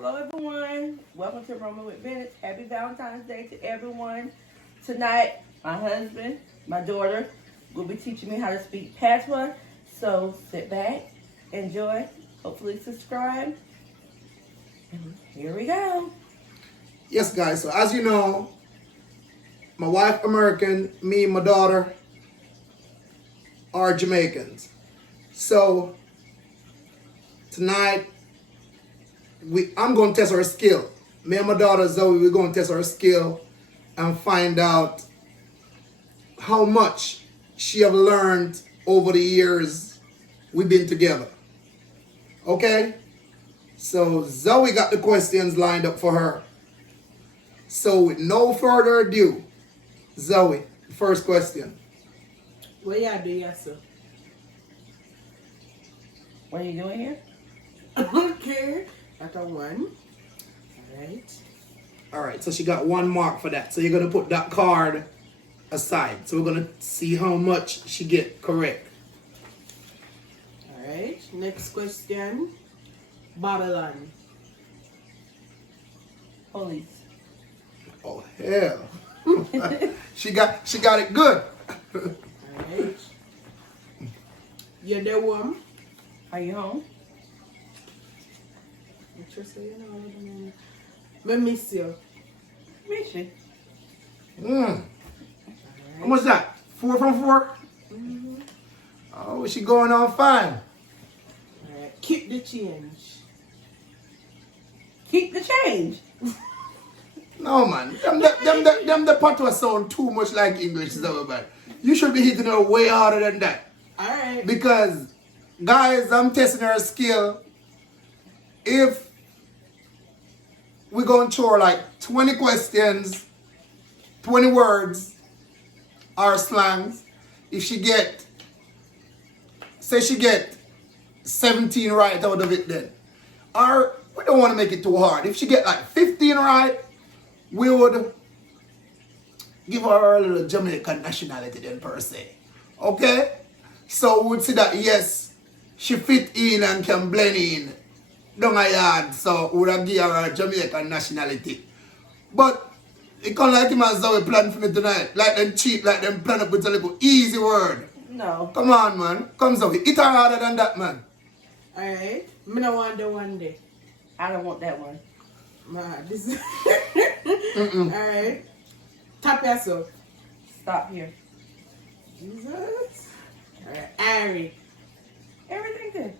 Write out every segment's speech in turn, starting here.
Hello, everyone. Welcome to Roma with Bennett. Happy Valentine's Day to everyone. Tonight, my husband, my daughter, will be teaching me how to speak patois. So sit back, enjoy, hopefully subscribe. And here we go. Yes, guys. So as you know, my wife American, me and my daughter are Jamaicans. So tonight, I'm going to test her skill. Me and my daughter Zoe, we're going to test her skill and find out how much she have learned over the years we've been together. Okay? So Zoe got the questions lined up for her. So with no further ado, Zoe, first question. What y'all do, yes, sir? What are you doing here? Okay. That's a one. Alright. Alright, so she got 1 mark for that. So you're going to put that card aside. So we're going to see how much she get correct. Alright. Next question. Babylon. Police. Oh, hell. She got it good. Alright. You're the one. Are you home? I miss you. Miss you. How much that? 4 from 4? Mm-hmm. Oh, she going on fine. Alright. Keep the change. Keep the change. No, man. Them the patois sound too much like English, Zoe, man. You should be hitting her way harder than that. Alright. Because, guys, I'm testing her skill. If we're going to throw like 20 questions, 20 words, or slangs, if she get, say she get 17 right out of it then. Or, we don't want to make it too hard. If she get like 15 right, we would give her a little Jamaican nationality then per se. Okay? So we would see that yes, she fit in and can blend in down a yard, so we would have give her a Jamaican nationality. But it can't like him and Zoe plan for me tonight. Like them cheap, like them plan up with a little easy word. No. Come on, man. Come Zoe. It her harder than that, man. Alright. I don't want the one day. I don't want that one. Man, this is... Alright. Tap yourself. Stop here. Jesus. Alright. Ari. Everything good.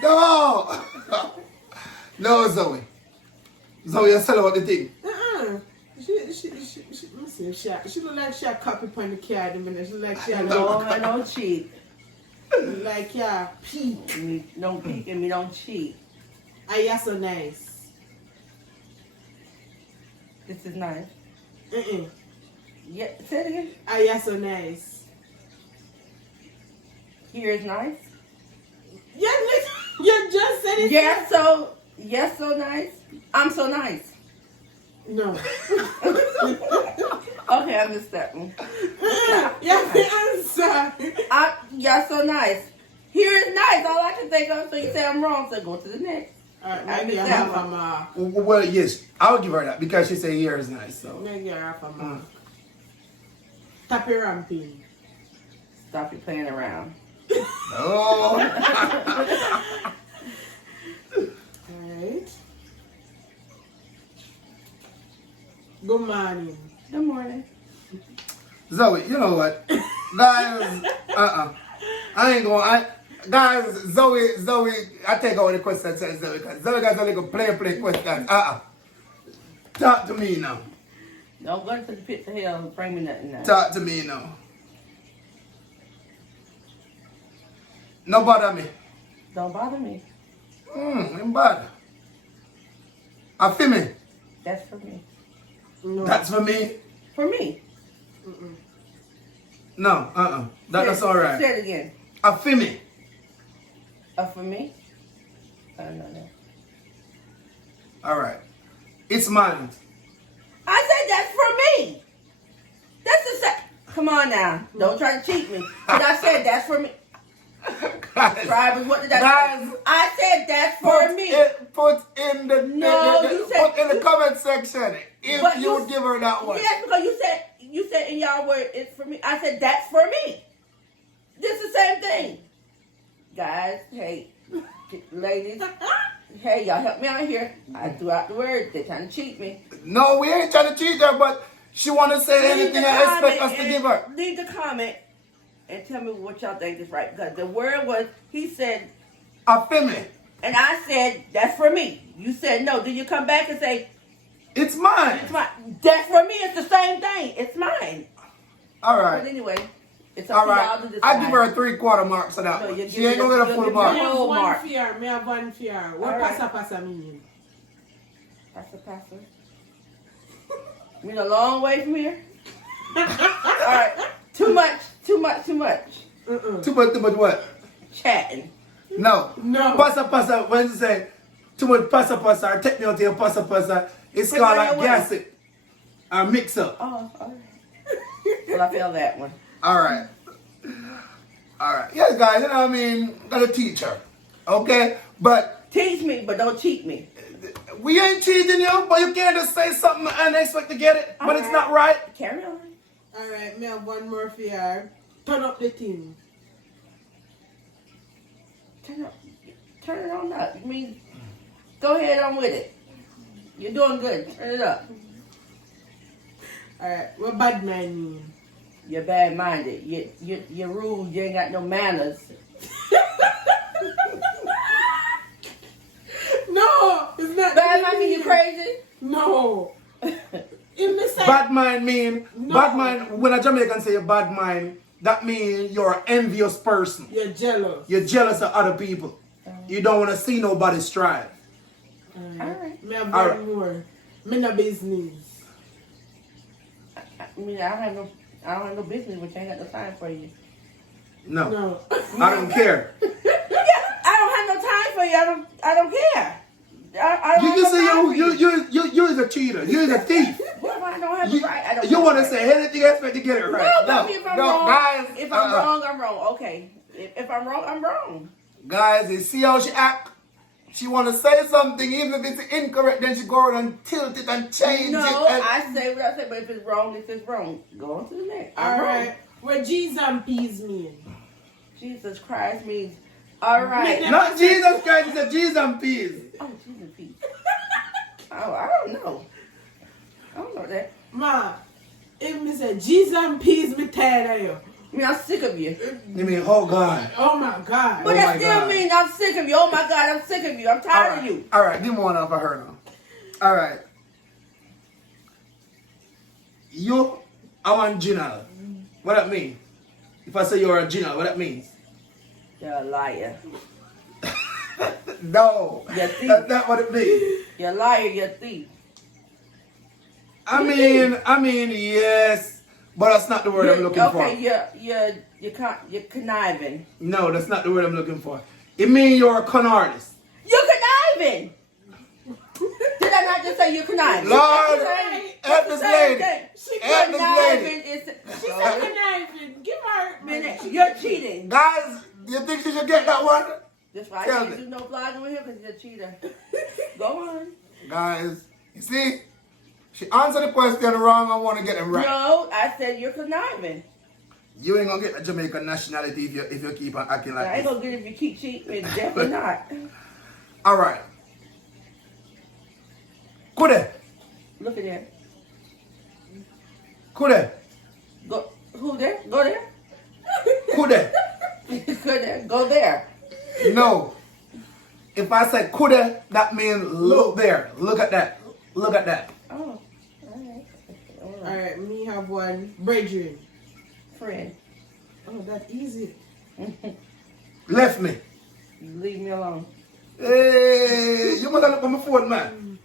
No! No, Zoe. Zoe, you sell out the thing. She look like she a copy on the card a minute. She look like she a No, I don't cheat. like yeah, peak. Me don't peek and me don't cheat. Ah, yeah, so nice. This is nice. Uh-uh. Yeah, say it again. Ah, yeah, so nice. Here is nice. Yeah, you just said it. Yes, so nice. I'm so nice. No. Okay, I missed that one. Yeah, the answer. Yeah, so nice. Here is nice. All I can think of. So you say I'm wrong. So go to the next. Alright, maybe I have a mark. Well, yes, I'll give her that because she said here is nice. So. Maybe I have a mark. Tappy ramping. Stop you playing around. No. Alright. Good morning. Good morning. Zoe, you know what? Guys, I ain't going. Guys, Zoe, I take all the questions to Zoe because Zoe got a little play question. Talk to me now. Don't go to the pits of hell and bring me nothing now. Talk to me now. No bother me. Don't bother me. Ain't bad. I feel me. That's for me. No. That's for me. For me. No, That's all right. Say it again. I feel me. For me? No. All right. It's mine. I said that's for me. That's the Come on now. Don't try to cheat me. But I said that's for me. Guys, Subscribers, what did I guys, say? I said that's for me. Put in the No, you said- put in the comment section if But you would give her that one. Yes, because you said in y'all word it's for me. I said that's for me. This is the same thing. Guys, hey, ladies, hey, y'all help me out here. I threw out the word. They're trying to cheat me. No, we ain't trying to cheat her, but she want to say anything I expect us to give her. Leave the comment and tell me what y'all think is right. Because the word was, he said, A female. and I said, that's for me. You said no. Then you come back and say, It's mine. it's mine. That's for me. It's the same thing. It's mine. All But right. anyway, it's up All to y'all right. to decide. I give her a 3/4 marks on that No, one. you She give ain't me gonna get a you'll full give me mark. Me have Full one mark. fear. Me have one fear. What All right. pasa mean? Pastor. We're a long way from here. All right. Too much. Too much what? Chatting. No. No. Pasa, when you say too much pasa, or take me out to your pasa, it's Put called it on like your way. gassing. Or mix up. Oh, all right. Well, I feel that one. Alright. Alright. Yes, guys, you know what I mean? Gotta teach her. Okay? But Teach me, but don't cheat me. we ain't cheating you, but you can't just say something and expect to get it, but it's not right. Carry on. Alright, me have one more fear. Turn up the thing. Turn it on up. I mean, go ahead on with it. You're doing good. Turn it up. Alright, what bad man mean? You're bad-minded. You're rude. You ain't got no manners. No, it's not. Bad-minded mean you crazy? No. If me say Bad mind mean, No. bad mind, when a Jamaican say a bad mind, that means you're an envious person. you're jealous. You're jealous of other people. You don't want to see nobody strive. Alright. Me have Alright. one more. Me no business. I mean, I don't have no business, but you ain't got no time for you. No. No. I don't care. Yeah, I don't have no time for you. I don't care. I don't You have just no say time for you is a cheater. You is a thief. What if I don't have You, it right? I don't you have want it to right. say anything expect to get it right. No, if I'm no, wrong, guys. if I'm wrong, I'm wrong. Okay. If I'm wrong, I'm wrong. Guys, you see how she act? She want to say something, even if it's incorrect, then she go around and tilt it and change No, it. And I say what I say, but if it's wrong, go on to the next. I'm wrong. Alright. What G's and P's mean? Jesus Christ means, all right. not Jesus Christ, it's a Jesus and peace. Oh, Jesus, peace. Oh, I don't know. I don't know that. Ma, if me say G's and P's, me tired of you. I mean, I'm sick of you. You mean, oh God. Oh my God. But Oh that my still God. means I'm sick of you. Oh my God, I'm sick of you. I'm tired of you. All right, give me one off of her now. All right. You are original. What that mean? If I say you're original, what that means? You're a liar. No, You're a thief. that's not what it means. You're a liar. You're a thief. I mean, yes, but that's not the word I'm looking for. Okay, you're conniving. No, that's not the word I'm looking for. It means you're a con artist. You're conniving. Did I not just say you're conniving? Lord, It's help the this same lady. thing. Help this Conniving lady. is. She said conniving. Give her. You're cheating. Guys, do you think you should get that one? That's why I Tell can't me. do no vlogging with him because he's a cheater. Go on. Guys, you see, she answered the question wrong. I want to get it right. No, I said you're conniving. You ain't gonna get a Jamaican nationality if you keep on acting like I ain't this. gonna get it if you keep cheating. Definitely not. All right. Kude, Look at that. kude, Go. Who there? Go there. kude. Go there. Go there. No. If I say kude, that means look there. Look at that. Look at that. Oh. All right. Alright, me have one. Brethren. Friend. Oh, that's easy. Left me. Leave me alone. Hey, you must look on my phone, man.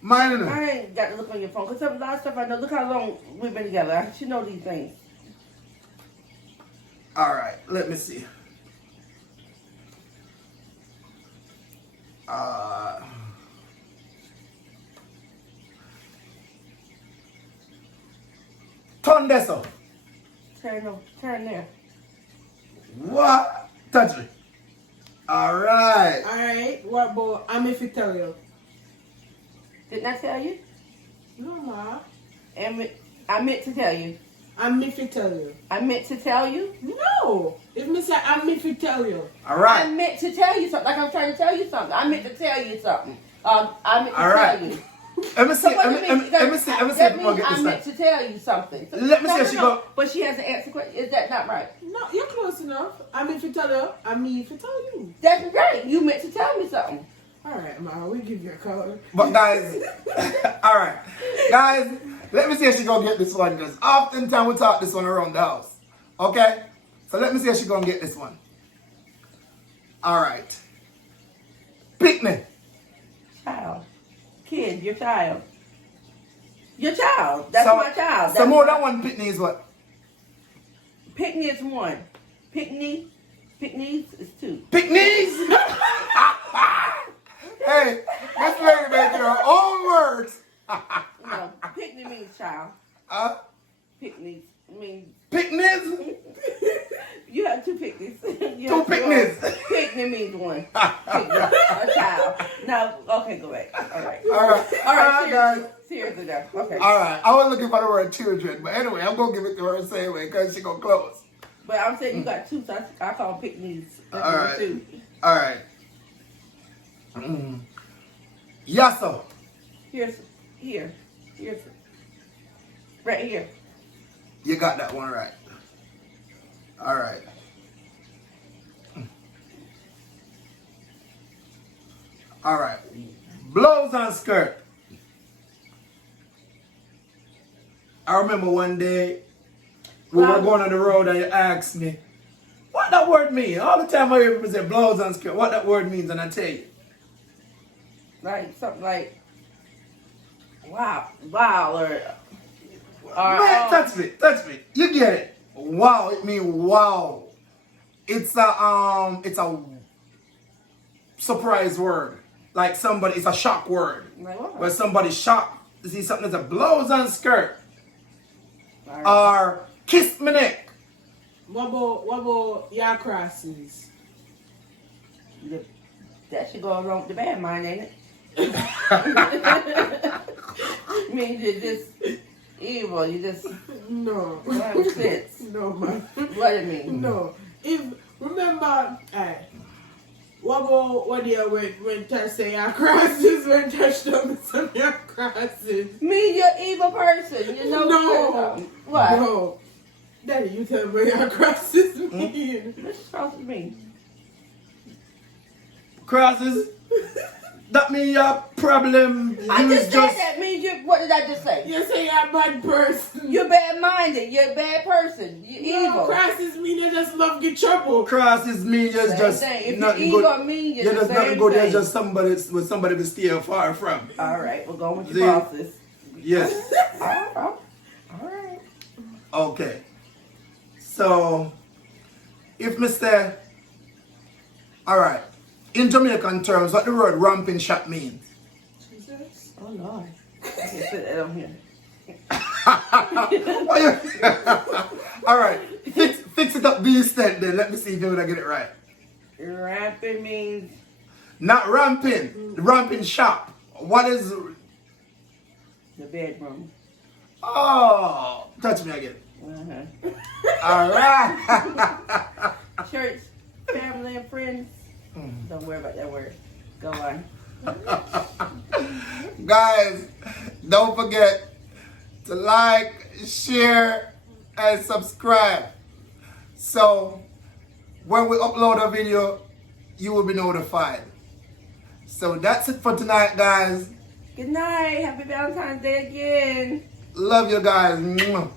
Mine. I ain't got to look on your phone because a lot of stuff I know. Look how long we've been together. I should know these things. All right, let me see. Turn this off. Turn there. What? Touch me. Alright. Alright, what about I'm if you tell you? Didn't I tell you? No, ma. I meant to tell you. I'm if you tell you. I meant to tell you. No. If me say I'm if you tell you. I Alright. meant to tell you something. Like I'm trying to tell you something. I meant to tell you something. I meant to Alright. tell you. Let me see. So what Let do you mean? me see if I That can means get I this meant right. to tell you something. Let me see if she go. But she has to answer question. Is that not right? No, you're close enough. I'm if you tell you. I'm me if you tell you. That's right. You meant to tell me something. Alright, ma, we give you a color. But guys, alright. Guys, let me see if she gonna get this one because oftentimes we talk this one around the house. Okay? So let me see if she gonna get this one. Alright. Picnic. Child. Kid, your child. Your child. That's So- my child. So That's more my- than one picnic is what? Picnic is one. Picnics is two. Picnics? Hey, this lady making her own words. No, picnic means child. Picnics means Picnics? you have two picnics. You Two have picnics. Picnic means one. Picnic, a child. No, okay, go back. All right. All right, guys. Seriously, now. Okay. Alright, I was looking for the word children, but anyway, I'm gonna give it to her the same way because she gonna close. But I'm saying you got two, so I call them picnics. All right. Two. Alright. Yasso. Here's right here. You got that one right. Alright. Alright. Blouse and skirt. I remember one day we were going on the road and you asked me, what that word mean? All the time I hear people say blouse and skirt, what that word means, and I tell you. Like something like wow, or Man, touch me. You get it. Wow, it means wow. It's a surprise word. Like somebody, it's a shock word. like what? Where somebody's shocked to see something that's a blouse and skirt. All right. Or kiss me neck. What about your crosses? That should go along with the bad mind, ain't it? Means you're just evil. You just No. have sense. No, man. What it mean? No. If remember, what about what you when touch say your crosses when touch them some your crosses? Mean you're an evil person. You know No. what? No. Daddy, you tell me what your crosses mean. What's crosses mean? Crosses. That means your problem. I You just said that means you. What did I just say? You say you're a bad person. You're bad-minded. You're a bad person. You're No, evil. crosses mean you just love get trouble. Crosses mean you're Same just thing. If you're nothing evil, good. mean you're You're the just nothing same good. You're thing. just somebody with somebody to steer far from. All right, we're going with See? your crosses. Yes. All right. Okay. So, if me say, alright, in Jamaican terms, what the word ramping shot means? Jesus. Oh Lord. I can put that on here. Alright, fix it up the extent then. Let me see if you get it right. Ramping means Not ramping, ramping shop. What is. the bedroom. Oh, touch me again. Uh-huh. Alright. Church, family, and friends. Don't worry about that word. Go on. Guys, don't forget to like, share, and subscribe. So, when we upload a video, you will be notified. So, that's it for tonight, guys. Good night. Happy Valentine's Day again. Love you guys. Mwah.